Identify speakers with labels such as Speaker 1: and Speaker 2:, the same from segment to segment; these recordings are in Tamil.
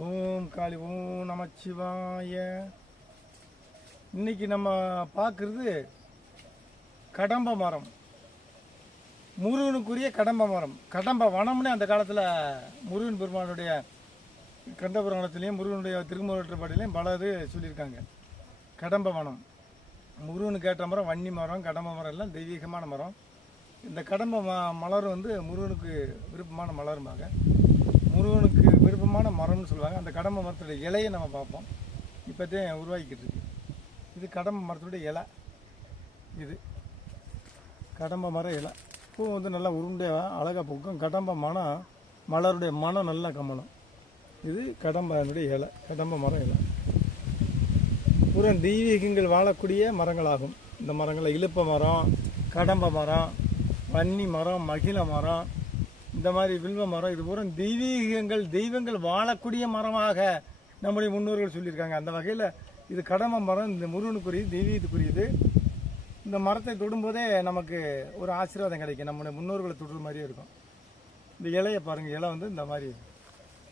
Speaker 1: ஓம் காளி ஓம் நமச்சிவாய. இன்னைக்கு நம்ம பார்க்குறது கடம்ப மரம். முருகனுக்குரிய கடம்ப மரம். கடம்ப வனம்னு அந்த காலத்தில் முருகன் பெருமானுடைய கண்டபுராணத்துலேயும் முருகனுடைய திருமுருகப்பாடிலையும் பல இது சொல்லியிருக்காங்க. கடம்ப வனம். முருகனுக்கு ஏற்ற மரம் வன்னி மரம் கடம்ப மரம் எல்லாம் தெய்வீகமான மரம். இந்த கடம்ப ம மலர் வந்து முருகனுக்கு விருப்பமான மலரும்பாங்க. முருகனுக்கு விருப்பமான மரம்னு சொல்லுவாங்க. அந்த கடம்ப மரத்துடைய இலையை நம்ம பார்ப்போம். இப்போத்தையும் உருவாக்கிட்டு இருக்கு. இது கடம்ப மரத்துடைய இலை. இது கடம்ப மரம் இலை. பூ வந்து நல்லா உருண்டையாக அழகாக பூக்கும். கடம்ப மனம் மலருடைய மனம் நல்லா கமலும். இது கடம்பனுடைய இலை கடம்ப மரம் இலை. பூரா தெய்வீகங்கள் வாழக்கூடிய மரங்களாகும். இந்த மரங்களை இழுப்ப மரம் கடம்ப மரம் வன்னி மரம் மகிழ மரம் இந்த மாதிரி வில்வ மரம் இது பூரா தெய்வீகங்கள் தெய்வங்கள் வாழக்கூடிய மரமாக நம்முடைய முன்னோர்கள் சொல்லியிருக்காங்க. அந்த வகையில் இது கடமை மரம் இந்த முருகனுக்குரியது தெய்வீகத்துக்குரியது. இந்த மரத்தை தொடும்போதே நமக்கு ஒரு ஆசீர்வாதம் கிடைக்கும். நம்முடைய முன்னோர்களை தொடுற மாதிரியே இருக்கும். இந்த இலையை பாருங்கள் இலை வந்து இந்த மாதிரி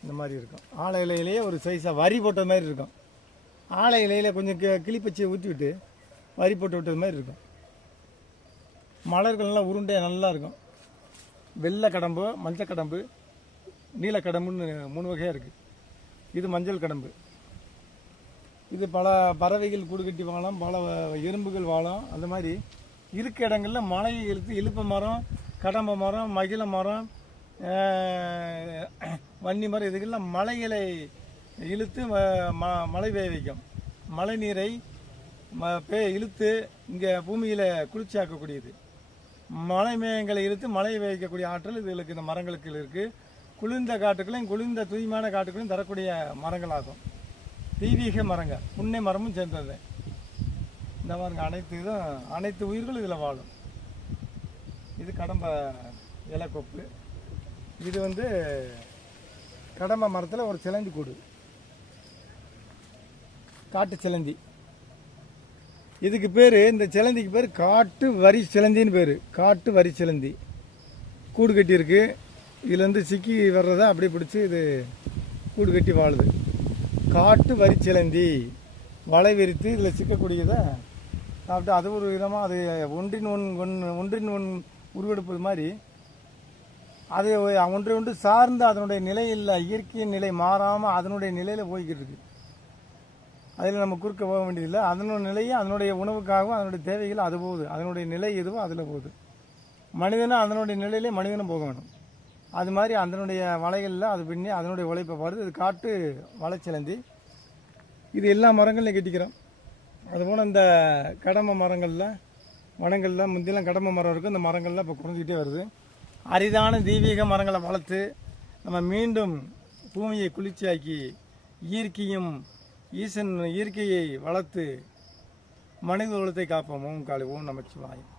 Speaker 1: இந்த மாதிரி இருக்கும். ஆலை இலையிலேயே ஒரு சைஸாக வரி போட்ட மாதிரி இருக்கும். ஆலை இலையில கொஞ்சம் கி- கிளிப்பச்சியை ஊற்றி விட்டு வரி போட்டு விட்டது மாதிரி இருக்கும். மலர்கள் உருண்டையாக நல்லா இருக்கும். வெள்ளை கடம்பு மஞ்சள் கடம்பு நீலக்கடம்புன்னு மூணு வகையாக இருக்குது இது மஞ்சள் கடம்பு. இது பல பறவைகள் கூடு கட்டி வாழும் பல எறும்புகள் வாழும் அந்த மாதிரி இருக்க இடங்களில் மலையை இழுத்து இழுப்ப மரம் கடம்ப மரம் மகிழ மரம் வன்னி மரம் இதுக்கெல்லாம் மலைகளை இழுத்து ம- ம- மழை பெய்ய வைக்கும். மழை நீரை ம- பே இழுத்து இங்கே பூமியில் குளிர்ச்சியாக்கக்கூடியது. மழை மேகங்களை இருந்து மழை வைக்கக்கூடிய ஆற்றல் இதுகளுக்கு இந்த மரங்களுக்கு இருக்குது குளிர்ந்த காட்டுக்களையும் குளிர்ந்த தூய்மையான காட்டுக்களையும் தரக்கூடிய மரங்களாகும். தெய்வீக மரங்கள். புன்னை மரமும் சேர்ந்தது. இந்த மரங்கள் அனைத்து இதுவும் அனைத்து உயிர்களும் இதில் வாழும். இது கடம்ப இலைக்கொப்பு. இது வந்து கடம்ப மரத்தில் ஒரு சிலந்தி கூடு. காட்டு சிலந்தி. இதுக்கு பேர் இந்த சிலந்திக்கு பேர் காட்டு வரி சிலந்தின்னு பேர். காட்டு வரி சிலந்தி. கூடு கட்டியிருக்கு இதுலேருந்து சிக்கி வர்றதை அப்படியே பிடிச்சி இது கூடு கட்டி வாழுது. காட்டு வரி சிலந்தி. வலை விரித்து இதில் சிக்கக்கூடியதை சாப்பிட்டு அது ஒரு விதமாக அது ஒன்றின் ஒன் ஒன் ஒன்றின் ஒன் உருவெடுப்பது மாதிரி. அது ஒன்றை ஒன்று சார்ந்து அதனுடைய நிலையில் இயற்கையின் நிலை மாறாமல் அதனுடைய நிலையில் போய்கிட்டு இருக்கு. அதில் நம்ம குறுக்க போக வேண்டியதில்லை. அதனோட நிலையை அதனுடைய உணவுக்காகவும் அதனுடைய தேவைகள் அது போகுது. அதனுடைய நிலை எதுவோ அதில் போகுது. மனிதனும் அதனுடைய நிலையிலே மனிதனும் போக வேணும் அது மாதிரி அதனுடைய வலைகளில் அது பின்னி அதனுடைய உழைப்பை பாருது. இது காட்டு வலைச்சிலந்தி இது எல்லா மரங்களையும் கட்டிக்கிறோம். அதுபோல் இந்த கடம்ப மரங்களில் வனங்களில் முந்தியெல்லாம் கடம்ப மரம் இருக்கும். இந்த மரங்கள்லாம் இப்போ குறைஞ்சிக்கிட்டே வருது. அரிதான தெய்வீக மரங்களை வளர்த்து நம்ம மீண்டும் பூமியை குளிர்ச்சியாக்கி இயற்கையும் ஈசன் இயற்கையை வளர்த்து மனித உலகத்தை காப்போம். ஓம் காளி ஓம் நமச்சிவாயம்.